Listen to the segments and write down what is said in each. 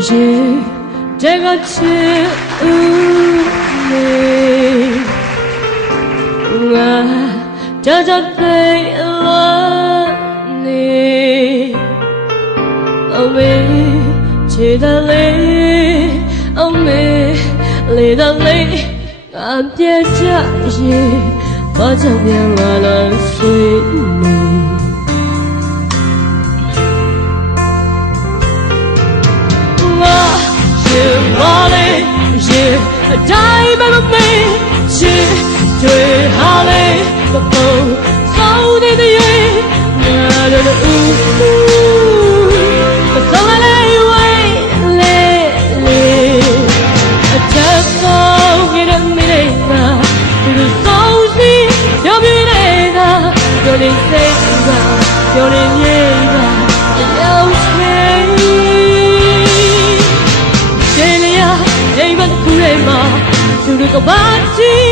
是这个情，啊，这就为了你，阿妹擦干泪，阿妹流干泪，岸边的野花浇遍了泪水。 အတိုင်းပဲမမေးရှင်တွေဟာလေဘဘုံစောင်းတဲ့ရွေငါတို့ဦးဘသောလေးဝေးလေလေအချက်ဆုံးရတဲ့မိလေးကဒီလိုဆုံးစီပြောပြနေတာပြောနေစိတ်ကပြောနေမြေကရောက် única bate.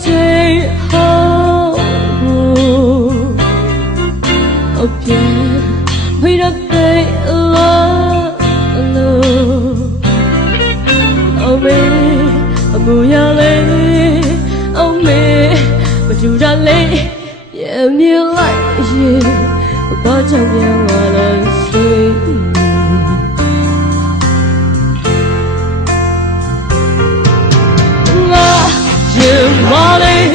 最后，哦别，为要泪了，了，哦别，不要泪，哦别，我就让泪也别来。 ရင်မလေး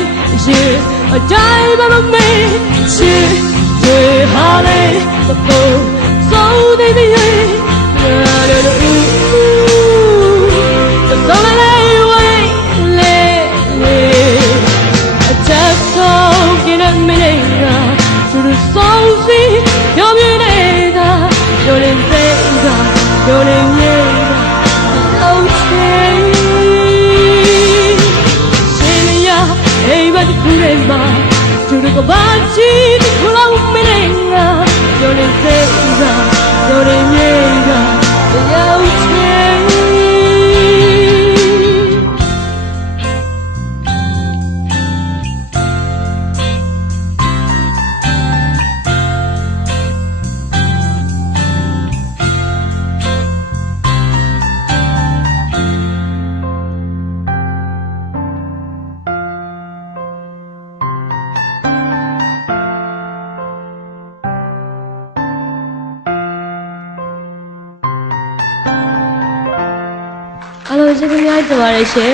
ရင်အတိုင်းပဲမမေးရှင်တွေဟာလေဘုံစိုးတဲ့မြေငါတို့ဦးသတော်လေးဝေးလေလေအချက်ဆုံးกิน တို့ကဘာချီတစ်ခုလုံးမနေငါပြော ကျေးဇူးများတင်ပါတယ်ရှင်